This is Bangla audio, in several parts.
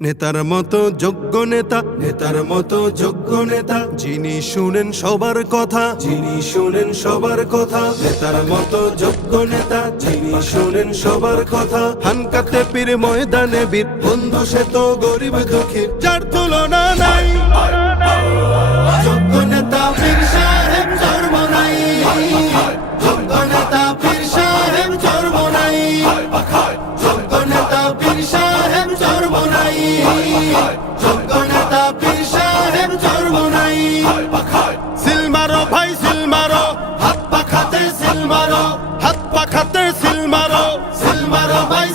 নেতার মতো যোগ্য নেতা, নেতার মতো যোগ্য নেতা। যিনি শুনেন সবার কথা, যিনি শুনেন সবার কথা। নেতার মতো যোগ্য নেতা, যিনি শুনেন সবার কথা। হানকাতে পীর ময়দানে বীর, বন্ধু সে তো গরিব দুঃখীর। যার তুলনা নাই। যোগ্য নেতা পীর সাহেব সাহেব জন্ম নাই যোগ্য নেতা পীর সাহেব জন্ম নাই ভাই হাত পাখাতে সিল হাত পাখাতে সিল মারো ভাই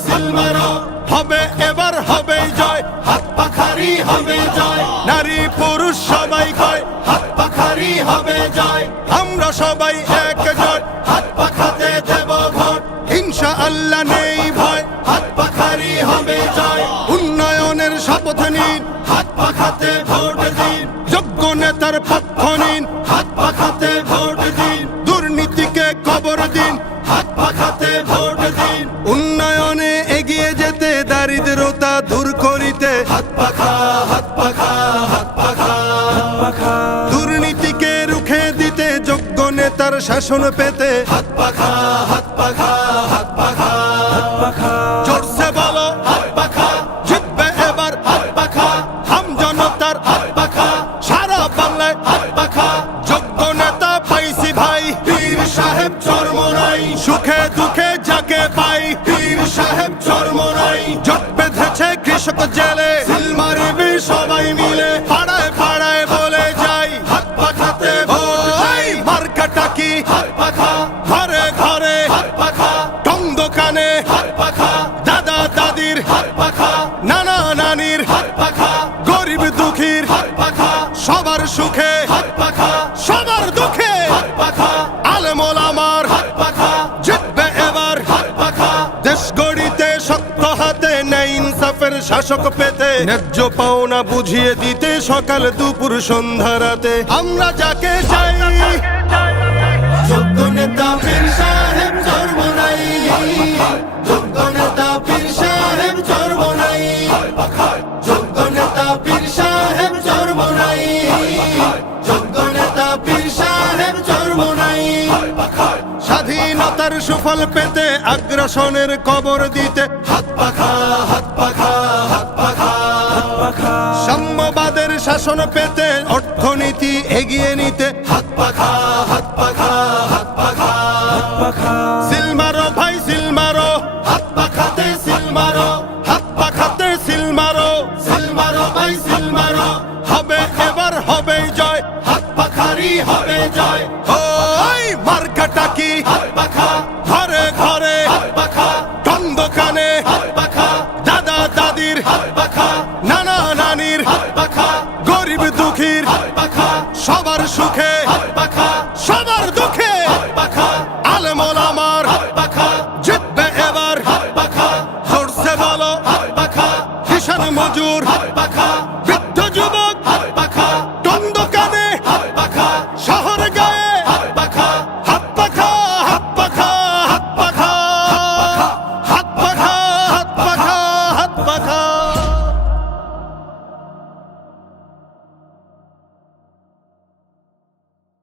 হবে এবার, হবে জয়। হাত পাখারি হবে জয়। নারী, পুরুষ সবাই কয় হাত পাখারি হবে জয়। আমরা সবাই একজোট হাত পাখাতে ভোট দিন। যোগ্য নেতার পক্ষ নিন। হাত পাখাতে ভোট দিন। দুর্নীতিকে কবর দিন। হাত পাখাতে ভোট দিন। উন্নয়নে এগিয়ে যেতে দারিদ্রতা দূর করিতে। হাত পাখা হাত পাখা হাত পাখা। দুর্নীতিকে রুখে দিতে, যোগ্য নেতার শাসন পেতে। পাখা, হাত পাখা হাত পাখা সাহেব চরমরাই জট বেঁধেছে কৃষক জেলে। সিল মারবি সবাই মিলে পাড়ায় পাড়ায় বলে যাই, হাত পাখাতে ওই মার্কাটা কি? হাত পাখা ঘরে ঘরে হাত পাখা টং দোকানে হাত পাখা দাদা দাদির হাত পাখা নানা নানির হাত পাখা গরিব দুঃখীর হাত পাখা সবার সুখে শাসক পেতে ন্যায্য পাওনা বুঝিয়ে দিতে সকাল দুপুর সন্ধ্যা রাতে। আমরা যাকে চাই স্বাধীনতার সুফল পেতে আগ্রাসনের কবর দিতে হাত পাখা হাত পাখা হাত পাখা। সাম্যবাদের শাসন পেতে অর্থনীতি এগিয়ে নিতে হাত পাখা হাত পাখা হাত পাখা। হাত মারো ঘরে ঘরে টন দোকানে দাদা দাদির নানা নানির গরিব দুঃখীর সবার সুখে সবার দুঃখে আলমল আমার জিতবে এবার ধরছে বলো হিসান মজুর